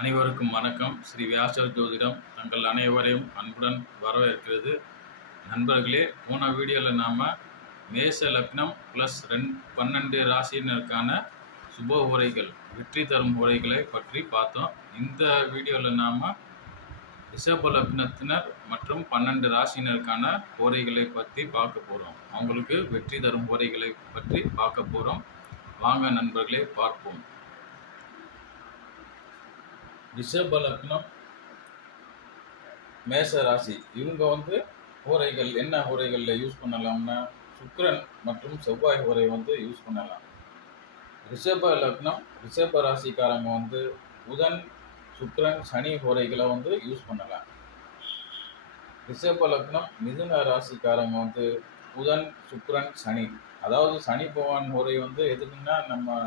அனைவருக்கும் வணக்கம். ஸ்ரீ வியாசர் ஜோதிடம் தங்கள் அனைவரையும் அன்புடன் வரவேற்கிறது. நண்பர்களே போன வீடியோவில் நாம் மேச லக்னம் ப்ளஸ் ரெண் பன்னெண்டு ராசியினருக்கான சுப உரைகள் வெற்றி தரும் உரைகளை பற்றி பார்த்தோம். இந்த வீடியோவில் நாம் ரிஷப லக்னத்தினர் மற்றும் பன்னெண்டு ராசியினருக்கான உரைகளை பற்றி பார்க்க போகிறோம் அவங்களுக்கு வெற்றி தரும் உரைகளை பற்றி பார்க்க போகிறோம் வாங்க நண்பர்களே பார்ப்போம். ரிஷப லக்னம் மேச ராசி இவங்க வந்து உரைகள் என்ன உரைகளில் யூஸ் பண்ணலாம்னா சுக்கரன் மற்றும் செவ்வாய் உரை வந்து யூஸ் பண்ணலாம். ரிஷப லக்னம் ரிஷப ராசிக்காரங்க வந்து புதன் சுக்கரன் சனி உரைகளை வந்து யூஸ் பண்ணலாம். ரிஷப லக்னம் மிதுன ராசிக்காரங்க வந்து புதன் சுக்கரன் சனி. அதாவது சனி பகவான் உரை வந்து எதுக்குன்னா நம்ம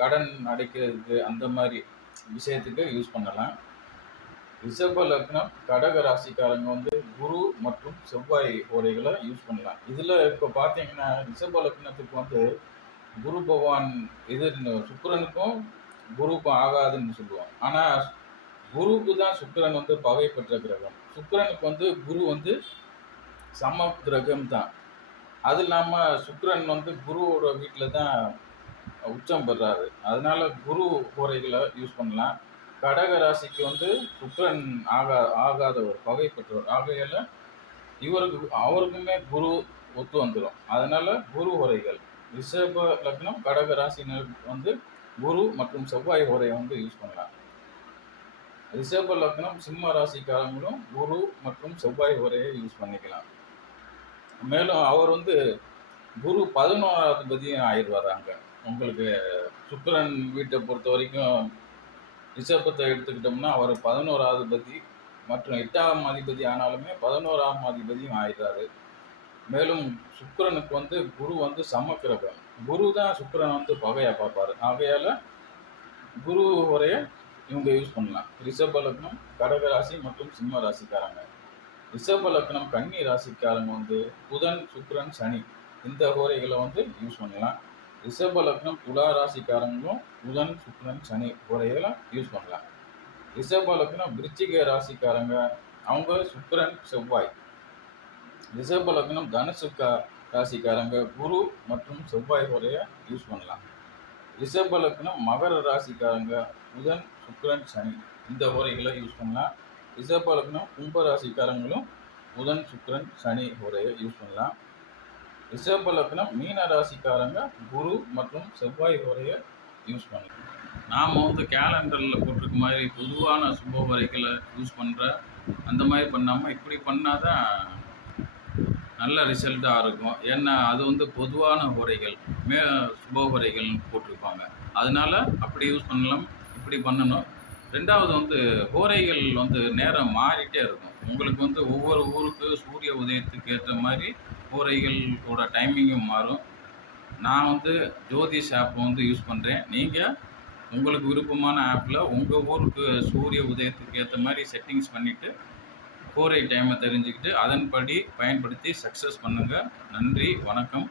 கடன் அடைக்கிறதுக்கு அந்த மாதிரி. விஷயத்துக்கு யூஸ் பண்ணலாம். ரிஷப லக்னம் கடக ராசிக்காரங்க வந்து குரு மற்றும் செவ்வாய் ஓரைகளை யூஸ் பண்ணலாம். இதில் இப்போ பார்த்தீங்கன்னா ரிஷப லக்னத்துக்கு வந்து குரு பகவான் இது சுக்கரனுக்கும் குருவுக்கும் ஆகாதுன்னு சொல்லுவோம் ஆனால் குருவுக்கு தான் சுக்கரன் வந்து பகை பெற்ற கிரகம். சுக்கரனுக்கு வந்து குரு வந்து சம கிரகம் தான் அது இல்லாமல் சுக்கரன் வந்து குருவோட வீட்டில் தான் உச்சம் பெறாரு அதனால குரு உரைகளை யூஸ் பண்ணலாம். கடக ராசிக்கு வந்து சுக்கரன் ஆகா ஆகாதவர் பகை பெற்றவர். ஆகையால் இவருக்கு அவருக்குமே குரு ஒத்து வந்துடும் அதனால குரு உரைகள் ரிஷப லக்னம் கடக ராசினர் வந்து குரு மற்றும் செவ்வாய் உரையை வந்து யூஸ் பண்ணலாம். ரிஷப லக்னம் சிம்ம ராசிக்காரங்களும் குரு மற்றும் செவ்வாய் உரையை யூஸ் பண்ணிக்கலாம். மேலும் அவர் வந்து குரு பதினோராவது பதியும் ஆயிடுவார் அங்கே உங்களுக்கு சுக்கரன் வீட்டை பொறுத்த வரைக்கும் ரிஷபத்தை எடுத்துக்கிட்டோம்னா அவர் பதினோராவது பதி மற்றும் எட்டாம் அதிபதி ஆனாலுமே பதினோராம் அதிபதியும் ஆயிடுறாரு. மேலும் சுக்கரனுக்கு வந்து குரு வந்து சமக்கிரகம். குரு தான் சுக்கரன் வந்து பகையாக பார்ப்பார். ஆகையால் குரு உரைய இவங்க யூஸ் பண்ணலாம். ரிஷப லக்னம் கடகராசி மற்றும் சிம்ம ராசிக்காரங்க. ரிஷப லக்னம் கன்னி ராசிக்காரங்க வந்து புதன் சுக்கரன் சனி. இந்த ஹோரைகளை வந்து யூஸ் பண்ணலாம். ரிஷப லக்னம் துலா ராசிக்காரங்களும் புதன் சுக்ரன் சனி உரையெல்லாம் யூஸ் பண்ணலாம். ரிஷப லக்னம் விருச்சிக ராசிக்காரங்க அவங்க சுக்கரன் செவ்வாய். ரிஷப லக்னம் தனுசுக்கா ராசிக்காரங்க குரு மற்றும் செவ்வாய் ஹோரையை யூஸ் பண்ணலாம். ரிஷப லக்னம் மகர ராசிக்காரங்க புதன் சுக்கரன் சனி இந்த ஹோரைகளை யூஸ் பண்ணலாம். ரிஷப லக்னம் கும்ப ராசிக்காரங்களும் புதன் சுக்கரன் சனி ஹோரையை யூஸ் பண்ணலாம். ரிஷப லக்னம் மீன ராசிக்காரங்க குரு மற்றும் செவ்வாய் வரையை யூஸ் பண்ணிக்கணும் நாம் வந்து கேலண்டரில் போட்டிருக்க மாதிரி பொதுவான சுப வரைகளை யூஸ் பண்ணுற அந்த மாதிரி பண்ணாமல் இப்படி பண்ணால் தான் நல்ல ரிசல்ட்டாக இருக்கும். ஏன்னா அது வந்து பொதுவான உரைகள் மே சுப உரைகள்னு போட்டிருப்பாங்க. அதனால் அப்படி யூஸ் பண்ணலாம் இப்படி பண்ணணும். ரெண்டாவது வந்து ஓரைகள் வந்து நேரம் மாறிட்டே இருக்கும். உங்களுக்கு வந்து ஒவ்வொரு ஊருக்கு சூரிய உதயத்துக்கு ஏற்ற மாதிரி ஹோரைகளோட டைமிங்கும் மாறும். நான் வந்து ஜோதிஷ் ஆப் வந்து யூஸ் பண்ணுறேன் நீங்கள் உங்களுக்கு விருப்பமான ஆப்பில் உங்கள் ஊருக்கு சூரிய உதயத்துக்கு ஏற்ற மாதிரி செட்டிங்ஸ் பண்ணிவிட்டு கூரை டைமை தெரிஞ்சுக்கிட்டு அதன்படி பயன்படுத்தி சக்ஸஸ் பண்ணுங்கள் நன்றி வணக்கம்.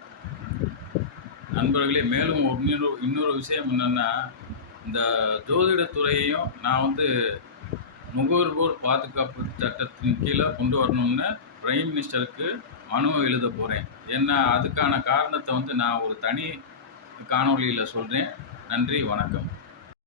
நண்பர்களே மேலும் இன்னொரு இன்னொரு விஷயம் என்னென்னா இந்த ஜோதிடத்துறையையும் நான் வந்து நுகர்வோர் பாதுகாப்பு சட்டத்தின் கீழே கொண்டு வரணும்னு பிரைம் மினிஸ்டருக்கு மனு எழுத போகிறேன் ஏன்னா அதுக்கான காரணத்தை வந்து நான் ஒரு தனி காணொலியில் சொல்கிறேன் நன்றி வணக்கம்.